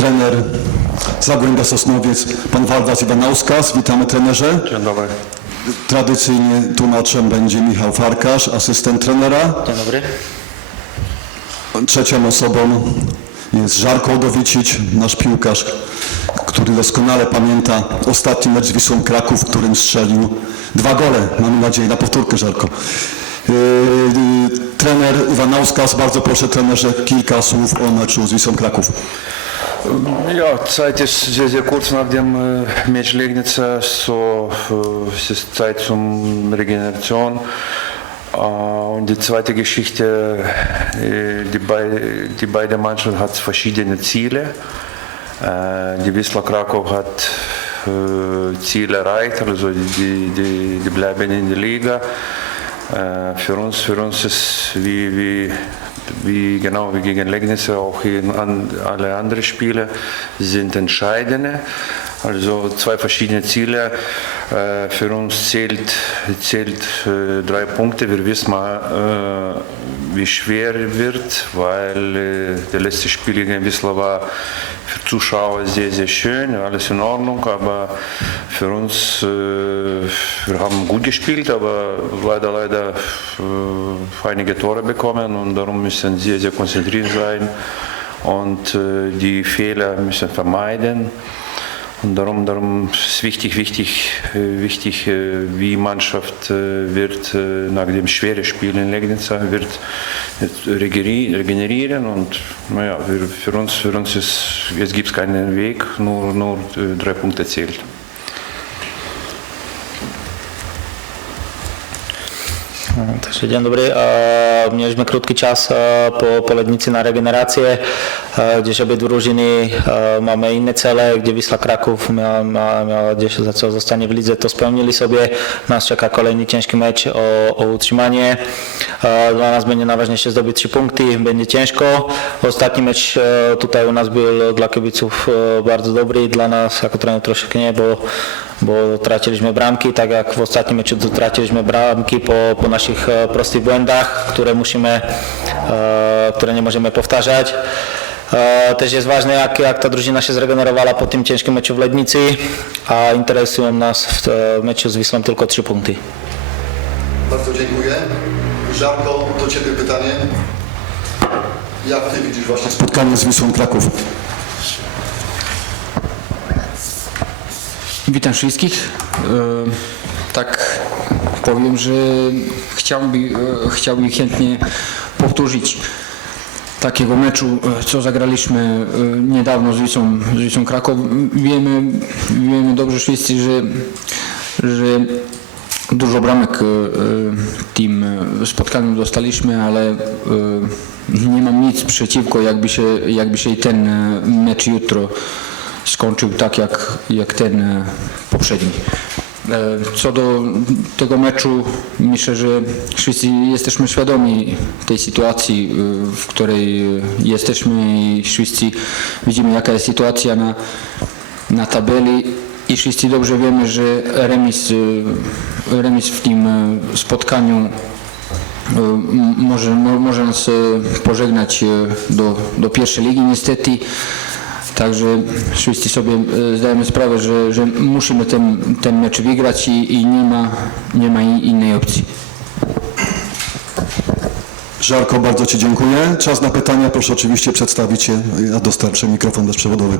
trener Zagłębia Sosnowiec, pan Waldas Iwanauskas. Witamy trenerze. Dzień dobry. Tradycyjnie tłumaczem będzie Michał Farkasz, asystent trenera. Dzień dobry. Trzecią osobą jest Żarko Odowicić, nasz piłkarz, który doskonale pamięta ostatni mecz z Wisłą Kraków, w którym strzelił dwa gole. Mamy nadzieję na powtórkę, Żarko. Yy, yy, trener Iwanauskas, bardzo proszę trenerze kilka słów o meczu z Wisłą Kraków. Ja, Zeit ist sehr, sehr kurz nach dem äh, Match Legnica, so äh, es ist Zeit zum Regeneration. Äh, und die zweite Geschichte, die, bei, die beide Mannschaften hat verschiedene Ziele. Die Wisla Krakow hat Ziele erreicht, also die, die, die bleiben in der Liga. Für uns, für uns ist wie, wie, wie genau wie gegen Legnice auch in an, alle anderen Spiele sind entscheidende. Also zwei verschiedene Ziele. Äh, für uns zählt, zählt äh, drei Punkte. Wir wissen mal, äh, wie schwer wird, weil äh, der letzte Spiel gegen Wisla war für Zuschauer sehr, sehr schön, alles in Ordnung, aber für uns, äh, wir haben gut gespielt, aber leider, leider äh, einige Tore bekommen und darum müssen sehr, sehr konzentriert sein und äh, die Fehler müssen vermeiden. Und darum, darum ist wichtig, wichtig, äh, wichtig, äh, wie Mannschaft äh, wird nach dem schweren Spiel in Legnica wird regenerieren und naja, für uns, für uns ist jetzt gibt es keinen Weg, nur, nur drei Punkte zählt. Takže dzień dobry. E, Mieliśmy krótki czas e, po, po Legnicy na regenerację, gdzieś obie drużyny e, mamy inne cele, gdzie Wisla Kraków miała, miała, za co zostanie w lidze, to spełnili sobie. Nas czeka kolejny ciężki mecz o, o utrzymanie. Dla nas będzie najważniejsze zdobyć trzy punkty, będzie ciężko. Ostatni mecz tutaj u nas był dla kibiców bardzo dobry, dla nas jako trener troszkę nie, bo bo traciliśmy bramki, tak jak w ostatnim meczu traciliśmy bramki po, po naszych e, prostych błędach, które musimy, e, które nie możemy powtarzać. E, Też jest ważne, jak, jak ta drużyna się zregenerowała po tym ciężkim meczu w Lednicy, a interesują nas w meczu z Wisłą tylko trzy punkty. Bardzo dziękuję. Żarko, do Ciebie pytanie. Jak Ty widzisz właśnie Spotkanie z Wisłą Kraków. Witam wszystkich. E, Tak powiem, że chciałbym, e, chciałbym chętnie powtórzyć takiego meczu, e, co zagraliśmy niedawno z Wisłą, z Wisłą Kraków. Wiemy, wiemy dobrze wszyscy, że, że dużo bramek tym spotkaniu dostaliśmy, ale nie mam nic przeciwko, jakby się, jakby się ten mecz jutro skończył tak jak, jak ten e, poprzedni. E, Co do tego meczu, myślę, że wszyscy jesteśmy świadomi tej sytuacji, e, w której jesteśmy i wszyscy widzimy jaka jest sytuacja na, na tabeli i wszyscy dobrze wiemy, że remis, remis w tym spotkaniu może, mo- może nas pożegnać do, do pierwszej ligi niestety. Także wszyscy sobie e, zdajemy sprawę, że, że musimy ten, ten mecz wygrać i, i nie, ma, nie ma innej opcji. Żarko, bardzo Ci dziękuję. Czas na pytania. Proszę oczywiście przedstawić się. Ja dostarczę mikrofon bezprzewodowy.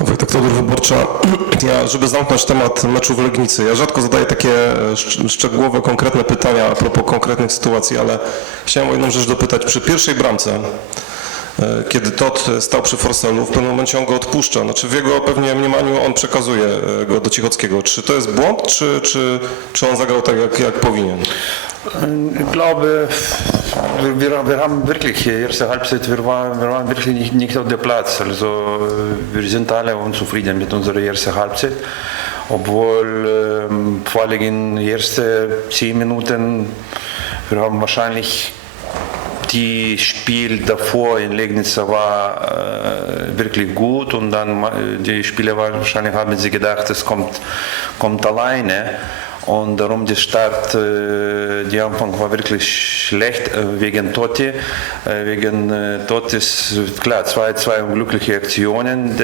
Wojtek Todor Wyborcza. Ja, żeby zamknąć temat meczu w Legnicy, ja rzadko zadaję takie e, szcz- szczegółowe, konkretne pytania a propos konkretnych sytuacji, ale chciałem o jedną rzecz dopytać. Przy pierwszej bramce, kiedy Todd stał przy Forselu, w pewnym momencie on go odpuszcza. Znaczy w jego pewnie mniemaniu on przekazuje e, go do Cichockiego. Czy to jest błąd, czy, czy, czy on zagrał tak, jak, jak powinien? Glaube, wir, wir haben wirklich erste Halbzeit, wir waren, wir waren wirklich nicht, nicht auf der Platz. Also wir sind alle unzufrieden mit unserer ersten Halbzeit, obwohl vor allem zehn Minuten wir haben wahrscheinlich die Spiel davor in Legnica war äh, wirklich gut und dann ma- die Spieler wahrscheinlich haben sie gedacht, es kommt, kommt alleine. Und darum der Start, äh, die Anfang war wirklich schlecht äh, wegen Totti. Äh, wegen äh, Tottis, klar, zwei, zwei unglückliche Aktionen.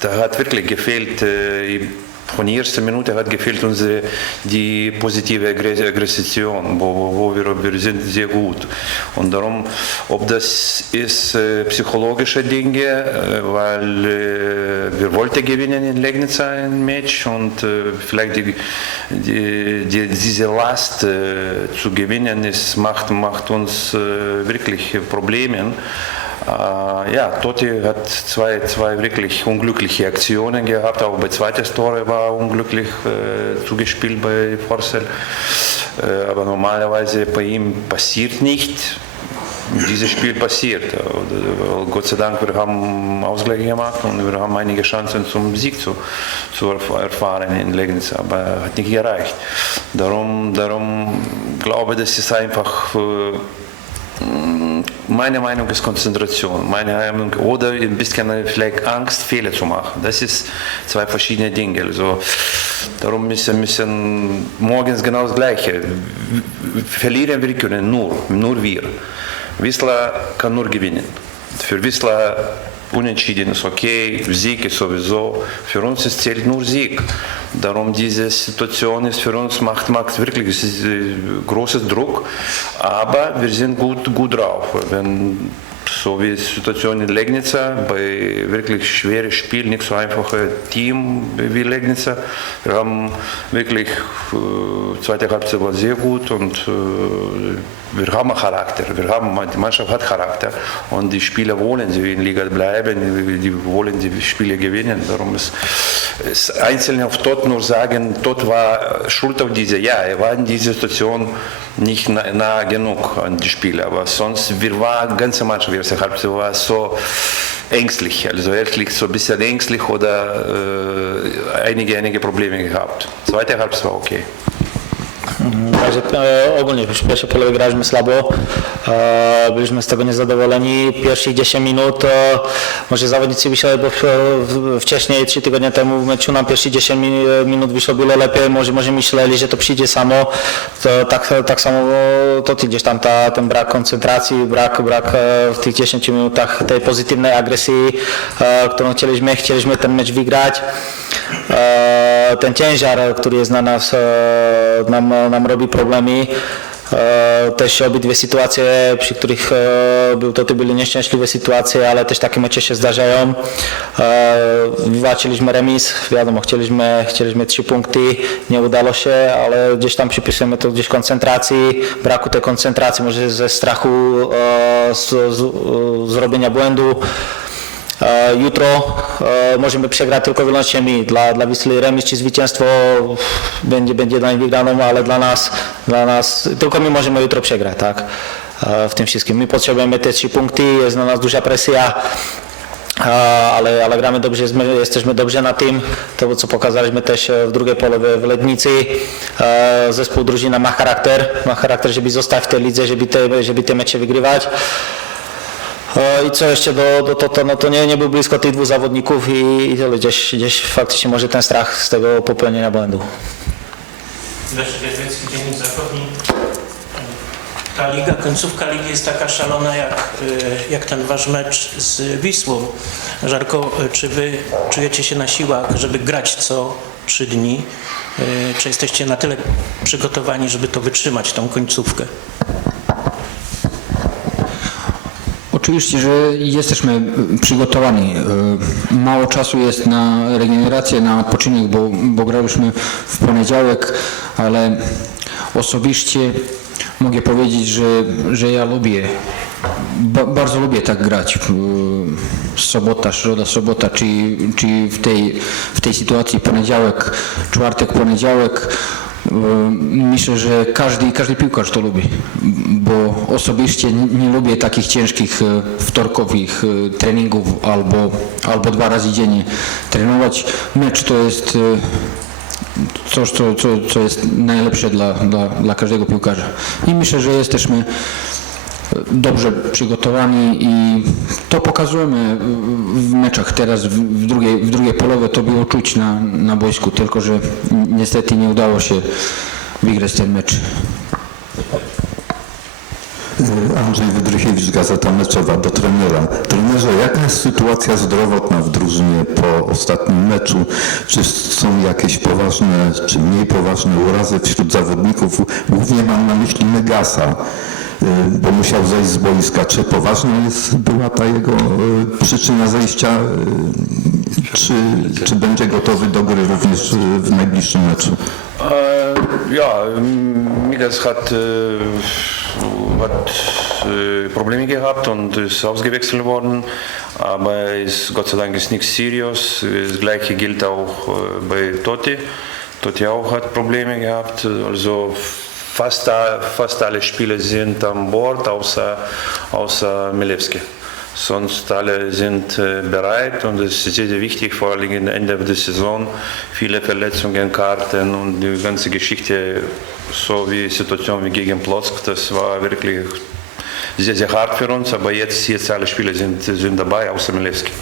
Da hat wirklich gefehlt, äh, von der ersten Minute hat gefehlt uns die positive Aggre- Aggression, wo, wo wir, wir sind sehr gut. Und darum, ob das ist äh, psychologische Dinge, äh, weil äh, wir wollten gewinnen in Legnitz ein Match und äh, vielleicht die, die, die, diese Last äh, zu gewinnen ist, macht, macht uns äh, wirklich Probleme. Äh, ja, Totti hat zwei, zwei wirklich unglückliche Aktionen gehabt, auch bei zweites Tor war unglücklich äh, zugespielt bei Forcel. Äh, aber normalerweise bei ihm passiert nicht. Dieses Spiel passiert. Äh, Gott sei Dank, wir haben Ausgleich gemacht und wir haben einige Chancen zum Sieg zu, zu erf- erfahren in Legnitz, aber hat nicht gereicht. Darum, darum glaube ich, das ist einfach äh, meine Meinung ist Konzentration. Meine Meinung oder ein bisschen vielleicht Angst, Fehler zu machen. Das ist zwei verschiedene Dinge. Also darum müssen müssen morgens genau das Gleiche. Verlieren wir können nur, nur wir. Wisla kann nur gewinnen. Für Wisla Unentschieden ist okay, Sieg ist sowieso. Für uns ist, zählt nur Sieg. Darum diese Situation ist für uns macht, macht wirklich äh, großes Druck, aber wir sind gut, gut drauf. Wenn so wie die Situation in Legnica, bei wirklich schweres Spiel, nicht so einfache Team wie Legnica. Wir haben wirklich, äh, zweite Halbzeit war sehr gut und äh, wir haben Charakter, wir haben, die Mannschaft hat Charakter und die Spieler wollen sie in Liga bleiben, die wollen die Spiele gewinnen. Darum ist es einzelne auf Tod nur sagen, Tod war schuld auf diese, ja, er war in dieser Situation nicht nah, nah genug an die Spiele, aber sonst, wir waren, ganze Mannschaft, die erste Halbzeit war so ängstlich, also wirklich so ein bisschen ängstlich oder äh, einige, einige Probleme gehabt. Zweite Halbzeit war okay. Takže e, ogólnie w pierwszej połowie graliśmy słabo, e, byliśmy z tego niezadowoleni. Pierwszych 10 minut, e, może zawodnicy myśleli, bo wcześniej, 3 tygodnie temu w meczu nam pierwsze 10 mi- minut wyszło było lepiej, może, może myśleli, że to przyjdzie samo. To, tak, tak samo to gdzieś tam ta, ten brak koncentracji, brak, brak w tych 10 minutach tej pozytywnej agresji, którą chcieliśmy, chcieliśmy ten mecz wygrać. Ten ciężar, który jest na nas, e, nam, nam robi problemy. E, Też obydwie sytuacje, przy których e, był to, to były nieszczęśliwe sytuacje, ale też takie mecze się zdarzają. E, Wywalczyliśmy remis, wiadomo, chcieliśmy, chcieliśmy trzy punkty, nie udało się, ale gdzieś tam przypisujemy to gdzieś koncentracji, braku tej koncentracji, może ze strachu e, z, z, z zrobienia błędu. E, Jutro e, możemy przegrać tylko wyłącznie my. Dla, dla Wisły remis czy zwycięstwo będzie, będzie dla nich wygraną, ale dla nas, dla nas tylko my możemy jutro przegrać, tak? E, W tym wszystkim. My potrzebujemy te trzy punkty, jest na nas duża presja. Ale, ale gramy dobrze, jesteśmy- dobrze na tym, to co pokazaliśmy też w drugiej połowie w Lednicy. Zespół drużyna ma charakter, ma charakter, żeby zostać w tej lidze, żeby te, żeby te mecze wygrywać. E, I co jeszcze do, do to, to, no to nie, nie był blisko tych dwóch zawodników i, i tyle. Gdzieś, gdzieś faktycznie może ten strach z tego popełnienia błędu. Leszek Jadwiecki, Dziennik Zachodni. Ta liga, końcówka ligi jest taka szalona jak, y, jak ten wasz mecz z Wisłą. Żarko, y, czy wy czujecie się na siłach, żeby grać co trzy dni? Czy jesteście na tyle przygotowani, żeby to wytrzymać, tą końcówkę? Oczywiście, że jesteśmy e, przygotowani. E, Mało czasu jest na regenerację, na odpoczynek, bo, bo graliśmy w poniedziałek, ale osobiście mogę powiedzieć, że, że ja lubię, ba, bardzo lubię tak grać. E, Sobota, środa, sobota, czy, czy w, tej, w tej sytuacji poniedziałek, czwartek, poniedziałek. Myślę, że każdy, każdy piłkarz to lubi, bo osobiście nie, lubię takich ciężkich e, wtorkowych e, treningów albo, albo dwa razy dziennie trenować. Mecz to jest e, coś, co, co, co jest najlepsze dla, dla, dla każdego piłkarza. I myślę, że jesteśmy dobrze przygotowani i to pokazujemy w- meczach teraz w, drugiej, w drugiej połowie to było czuć na, na boisku, tylko że niestety nie udało się wygrać ten mecz. Andrzej Wydrychiewicz, Gazeta Meczowa do trenera. Trenerze, jaka jest sytuacja zdrowotna w drużynie po ostatnim meczu? Czy są jakieś poważne, czy mniej poważne urazy wśród zawodników? Głównie mam na myśli Megasa, bo musiał zejść z boiska. Czy poważna jest, była ta jego y, przyczyna zejścia? y, Czy, czy będzie gotowy do gry również y, w najbliższym meczu? Äh, ja, ähm, Migas hat, hat Probleme gehabt und ist ausgewechselt worden, aber ist, Gott sei Dank ist nichts serious. Das gleiche gilt auch äh, bei Totti. Totti auch hat Probleme gehabt, also fast, fast alle Spieler sind an Bord, außer, außer Milewski. Sonst alle sind äh, bereit und es ist sehr, sehr wichtig, vor allem Ende der Saison. Viele Verletzungen, Karten und die ganze Geschichte, so wie Situation wie gegen Plock, das war wirklich sehr, sehr hart für uns. Aber jetzt, jetzt alle Spieler sind, sind dabei, außer Milewski.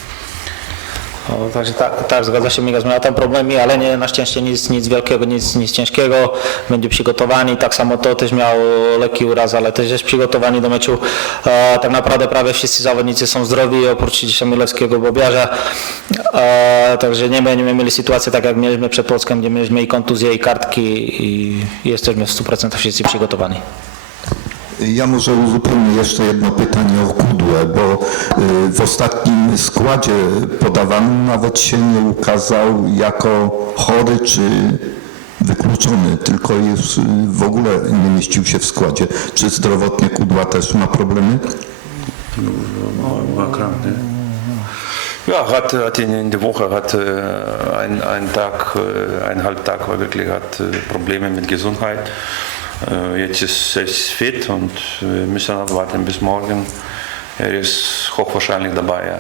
O, Także tak, tak, zgadza się, Migas miał tam problemy, ale nie, na szczęście nic, nic wielkiego, nic, nic ciężkiego. Będzie przygotowani, tak samo to też miał lekki uraz, ale też jest przygotowani do meczu. E, tak naprawdę prawie wszyscy zawodnicy są zdrowi, oprócz dzisiaj Milewskiego Bobiarza. E, także nie będziemy mieli sytuację tak jak mieliśmy przed Polską, gdzie mieliśmy i kontuzje i kartki i jesteśmy w 100% wszyscy przygotowani. Ja może uzupełnię jeszcze jedno pytanie o Kudłę, bo y, w ostatnim składzie podawanym nawet się nie ukazał jako chory czy wykluczony, tylko już y, w ogóle nie mieścił się w składzie. Czy zdrowotnie Kudła też ma problemy? Ne? Ja, hat, hat in, in der Woche hat äh, ein, ein Tag, äh, eineinhalb Tag war wirklich hat äh, Probleme mit Gesundheit. Äh, jetzt ist ist fit und wir müssen abwarten bis morgen. Er ist hochwahrscheinlich dabei, ja.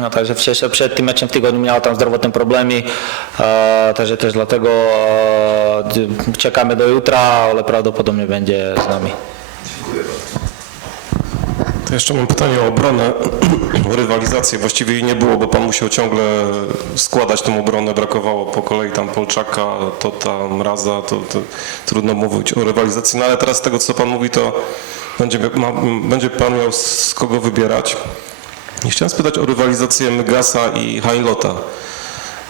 No, także wcześniej, przed tym meczem w tygodniu miał tam zdrowotne problemy, e, także też dlatego e, czekamy do jutra, ale prawdopodobnie będzie z nami. To jeszcze mam pytanie o obronę, o rywalizację. Właściwie jej nie było, bo pan musiał ciągle składać tą obronę. Brakowało po kolei tam Polczaka, Tota, Mraza. To, to trudno mówić o rywalizacji. No ale teraz z tego, co pan mówi, to będzie, ma, będzie pan miał z kogo wybierać. I chciałem spytać o rywalizację Mygasa i Heinlota.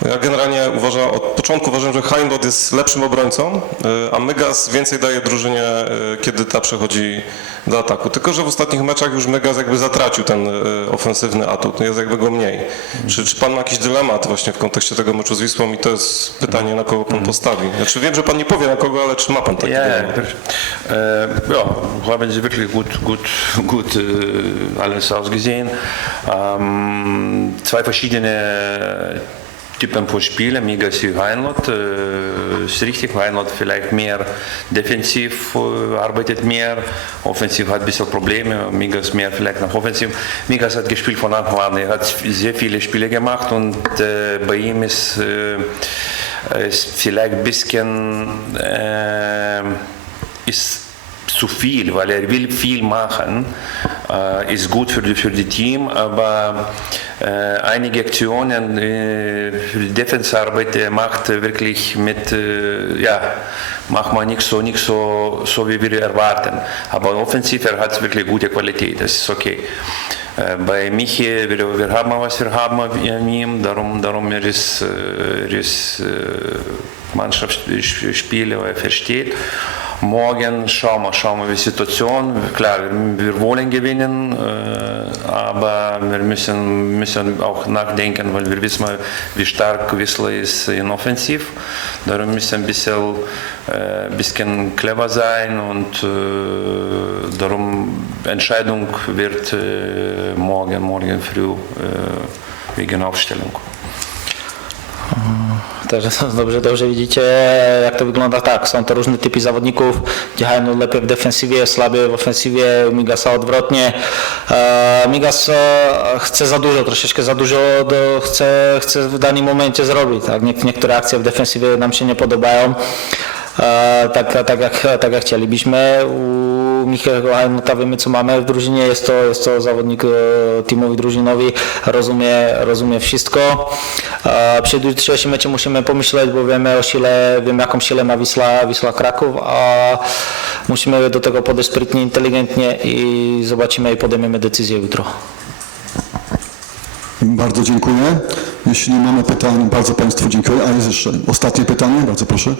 Ja generalnie uważam, od początku uważam, że Heinlot jest lepszym obrońcą, y, a Mygas więcej daje drużynie, y, kiedy ta przechodzi do ataku. Tylko, że w ostatnich meczach już Mygas jakby zatracił ten y, ofensywny atut, jest jakby go mniej. Czy, czy pan ma jakiś dylemat właśnie w kontekście tego meczu z Wisłą i to jest pytanie, na kogo pan postawi? Znaczy wiem, że pan nie powie na kogo, ale czy ma pan taki ja, dylemat? ja, haben sie wirklich gut, gut, gut äh, alles ausgesehen. Ähm, zwei verschiedene Typen von Spielen, Migas und Heinlot. Äh, ist richtig, Heinlot vielleicht mehr defensiv äh, arbeitet mehr, offensiv hat ein bisschen Probleme, Migas mehr vielleicht nach offensiv. Migas hat gespielt von Anfang an, er hat sehr viele Spiele gemacht und äh, bei ihm ist, äh, ist vielleicht ein bisschen äh, ist zu viel, weil er will viel machen, äh, ist gut für die, für die Team, aber äh, einige Aktionen äh, für die Defense-Arbeit er macht wirklich mit, äh, ja, macht man nicht so, nicht so, so wie wir erwarten. Aber offensiv er hat wirklich gute Qualität, das ist okay. Äh, Bei Michi, wir, wir haben was wir haben an ihm, darum, darum er ist, äh, er ist Mannschaftsspieler, er versteht. Morgen schauen wir, schauen wir die Situation. Klar, wir wollen gewinnen, äh, aber wir müssen, müssen auch nachdenken, weil wir wissen, wie stark Whistler ist in Offensiv. Darum müssen wir ein bisschen, äh, bisschen clever sein und äh, darum Entscheidung wird morgen, morgen früh wegen Aufstellung. Także dobrze, dobrze widzicie, jak to wygląda. Tak, są to różne typy zawodników. Działają lepiej w defensywie, słabiej w ofensywie, Migasa odwrotnie. E, Migas e, chce za dużo, troszeczkę za dużo do, chce, chce w danym momencie zrobić. Tak? Niek- Niektóre akcje w defensywie nam się nie podobają. e, tak, tak, jak, tak jak chcielibyśmy. Michała Hajmuta wiemy co mamy w drużynie, jest to, jest to zawodnik e, teamowy, drużynowy, rozumie, rozumie wszystko. E, Przed jutrzejszym meczem musimy pomyśleć, bo wiemy o sile, wiemy jaką siłę ma Wisla, Wisla Kraków, a musimy do tego podejść sprytnie, inteligentnie i zobaczymy i podejmiemy decyzję jutro. Bardzo dziękuję. Jeśli nie mamy pytań, bardzo Państwu dziękuję. A jest jeszcze ostatnie pytanie, bardzo proszę.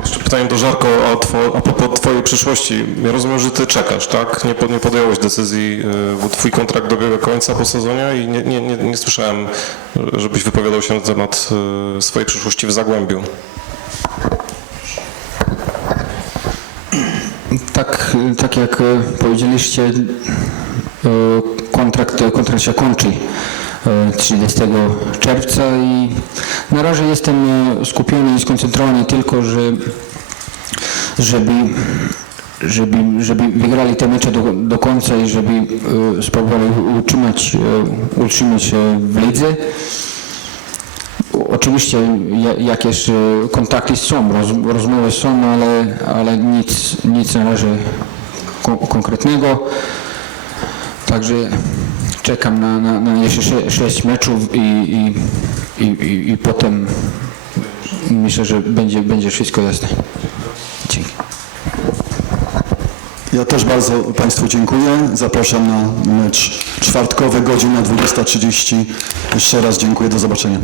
Jeszcze pytanie do Żarko a, two, a propos Twojej przyszłości. Ja rozumiem, że Ty czekasz, tak? Nie, pod- nie podjąłeś decyzji, bo Twój kontrakt dobiega końca po sezonie i nie, nie, nie, nie słyszałem, żebyś wypowiadał się na temat y, swojej przyszłości w Zagłębiu. Tak, tak jak e, powiedzieliście, e, kontrakt, kontrakt się kończy e, 30 czerwca i na razie jestem e, skupiony i skoncentrowany tylko, że, żeby, żeby, żeby wygrali te mecze do, do końca i żeby e, spróbowali utrzymać, e, utrzymać się w lidze. Oczywiście ja- jakieś e, kontakty są, roz, rozmowy są, ale, ale nic, nic na razie kon, konkretnego. Także czekam na, na, na jeszcze sze, sześć meczów i, i, i, i, i potem myślę, że będzie, będzie wszystko jasne. Dzięki. Ja też bardzo Państwu dziękuję. Zapraszam na mecz czwartkowy, godzina 20.30. Jeszcze raz dziękuję, do zobaczenia.